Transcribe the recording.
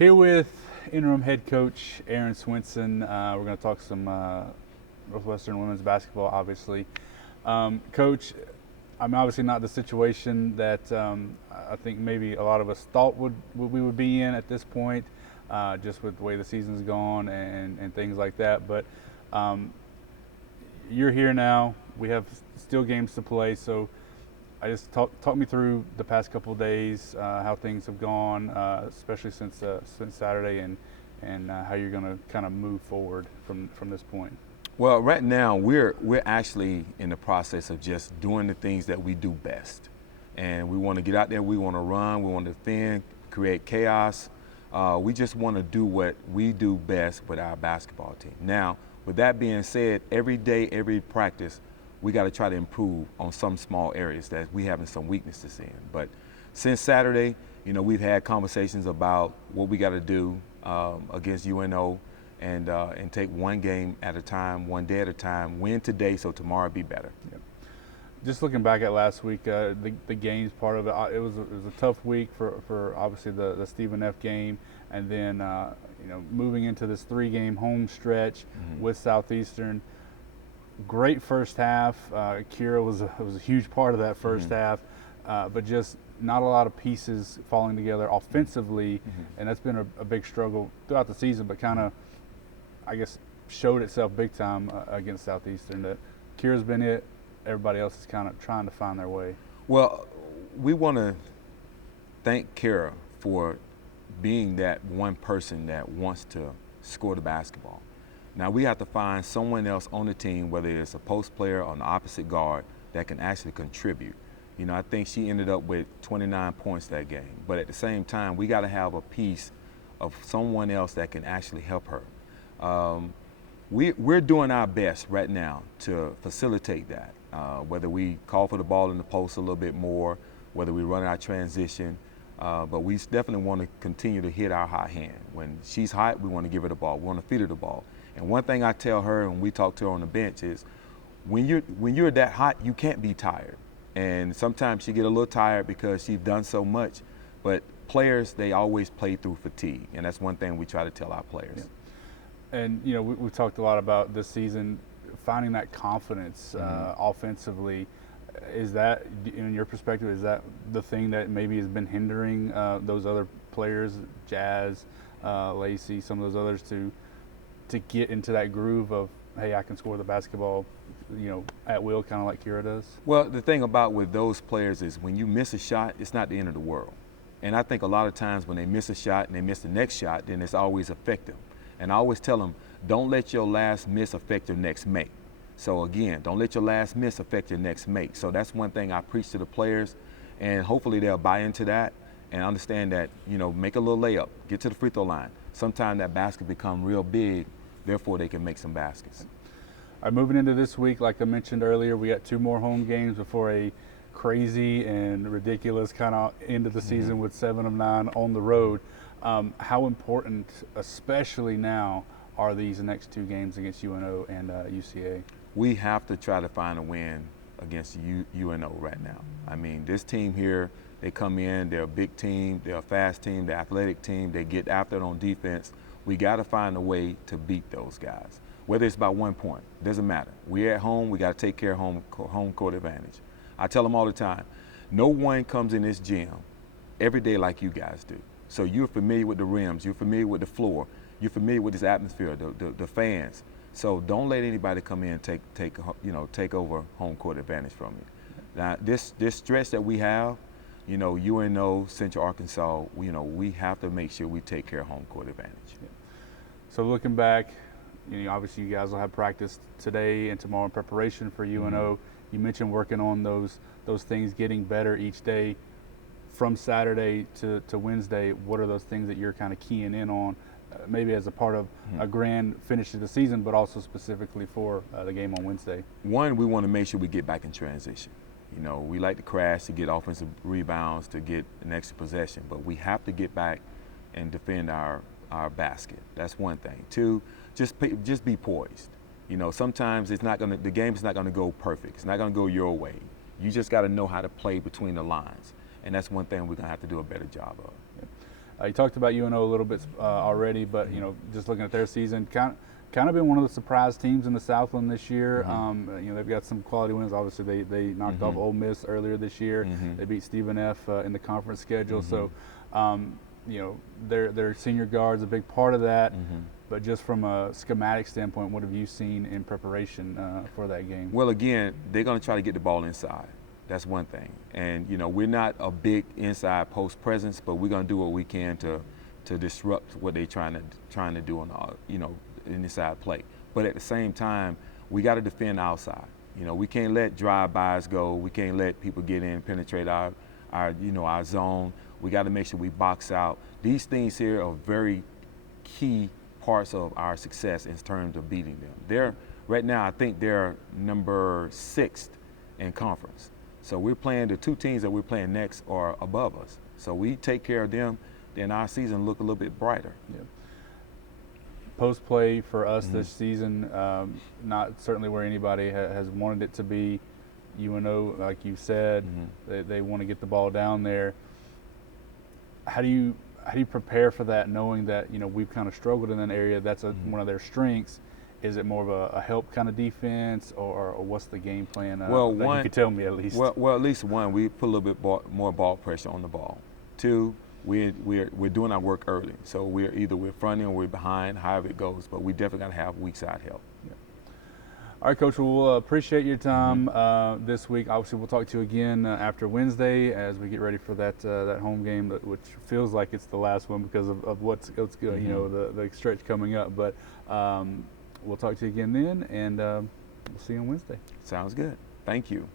Here with interim head coach Aaron Swinson. We're going to talk some Northwestern women's basketball, obviously. Coach, I'm obviously not the situation that I think maybe a lot of us thought we would be in at this point, just with the way the season's gone and things like that. But you're here now. We have still games to play, so I just talk me through the past couple of days, how things have gone, especially since Saturday, and how you're going to kind of move forward from this point. Well, right now we're actually in the process of just doing the things that we do best, and we want to get out there. We want to run. We want to defend, create chaos. We just want to do what we do best with our basketball team. Now, with that being said, every day, every practice, we got to try to improve on some small areas that we having some weaknesses in. But since Saturday, we've had conversations about what we got to do against UNO, and take one game at a time, one day at a time. Win today, so tomorrow be better. Yep. Just looking back at last week, the games part of it, it was a tough week for obviously the Stephen F. game, and then moving into this 3-game home stretch with Southeastern. Great first half. Kira was a huge part of that first half, but just not a lot of pieces falling together offensively, and that's been a big struggle throughout the season, but kind of, I guess, showed itself big time against Southeastern. That Kira's been it. Everybody else is kind of trying to find their way. Well, we want to thank Kira for being that one person that wants to score the basketball. Now we have to find someone else on the team, whether it's a post player or an opposite guard, that can actually contribute. I think she ended up with 29 points that game. But at the same time, we got to have a piece of someone else that can actually help her. We're doing our best right now to facilitate that, whether we call for the ball in the post a little bit more, whether we run our transition. But we definitely want to continue to hit our hot hand. When she's hot, we want to give her the ball. We want to feed her the ball. And one thing I tell her when we talk to her on the bench is, when you're that hot, you can't be tired. And sometimes she get a little tired because she's done so much. But players, they always play through fatigue, and that's one thing we try to tell our players. Yeah. And we've talked a lot about this season, finding that confidence offensively. Is that, in your perspective, is that the thing that maybe has been hindering those other players, Jazz, Lacey, some of those others, to get into that groove of, hey, I can score the basketball, at will, kind of like Kira does? Well, the thing about with those players is when you miss a shot, it's not the end of the world. And I think a lot of times when they miss a shot and they miss the next shot, then it's always affect them. And I always tell them, don't let your last miss affect your next make. So again, don't let your last miss affect your next make. So that's one thing I preach to the players, and hopefully they'll buy into that and understand that, make a little layup, get to the free throw line. Sometimes that basket become real big, therefore they can make some baskets. All right, moving into this week, like I mentioned earlier, we got 2 more home games before a crazy and ridiculous kind of end of the season with 7 of 9 on the road. How important, especially now, are these next 2 games against UNO and UCA? We have to try to find a win against UNO right now. I mean, this team here, they come in, they're a big team, they're a fast team, they're an athletic team, they get after it on defense. We got to find a way to beat those guys. Whether it's by 1 point, doesn't matter. We're at home, we got to take care of home court advantage. I tell them all the time, no one comes in this gym every day like you guys do. So you're familiar with the rims, you're familiar with the floor, you're familiar with this atmosphere, the fans. So don't let anybody come in and take over home court advantage from you. Now this stretch that we have, UNO, Central Arkansas, we have to make sure we take care of home court advantage. Yeah. So looking back, obviously you guys will have practice today and tomorrow in preparation for UNO. You mentioned working on those things, getting better each day. From Saturday to Wednesday, what are those things that you're kind of keying in on, maybe as a part of a grand finish of the season, but also specifically for the game on Wednesday? One, we want to make sure we get back in transition. We like to crash to get offensive rebounds, to get an extra possession, but we have to get back and defend our basket. That's one thing. 2, just be poised. Sometimes the game's not gonna go perfect. It's not gonna go your way. You just got to know how to play between the lines, and that's one thing we're gonna have to do a better job of. You talked about UNO a little bit already, but you know, just looking at their season, kind of been one of the surprise teams in the Southland this year. You know, they've got some quality wins. Obviously, they knocked off Ole Miss earlier this year. They beat Stephen F. In the conference schedule. So, you know, their senior guard's a big part of that. But just from a schematic standpoint, what have you seen in preparation for that game? Well, again, they're going to try to get the ball inside. That's one thing. And, you know, we're not a big inside post presence, but we're going to do what we can to disrupt what they're trying to do on, you know, inside play. But at the same time, we got to defend outside. You know, we can't let drive-bys go. We can't let people get in, penetrate our you know, our zone. We got to make sure we box out. These things here are very key parts of our success in terms of beating them. Right now, I think they're number 6th in conference. So we're playing, the 2 teams that we're playing next are above us. So we take care of them, then our season look a little bit brighter. Yeah. Post play for us this season, not certainly where anybody has wanted it to be. UNO, like you said, they want to get the ball down there. How do you prepare for that, knowing that, you know, we've kind of struggled in that area? That's one of their strengths. Is it more of a help kind of defense, or what's the game plan? Well, that you could tell me at least. Well, at least one, we put a little bit more ball pressure on the ball. 2, we're doing our work early, so we're fronting or we're behind, however it goes. But we definitely got to have weak side help. Yeah. All right, Coach. Well, we'll appreciate your time this week. Obviously, we'll talk to you again after Wednesday as we get ready for that home game, which feels like it's the last one because of what's you know, the stretch coming up. But we'll talk to you again then, and we'll see you on Wednesday. Sounds good. Thank you.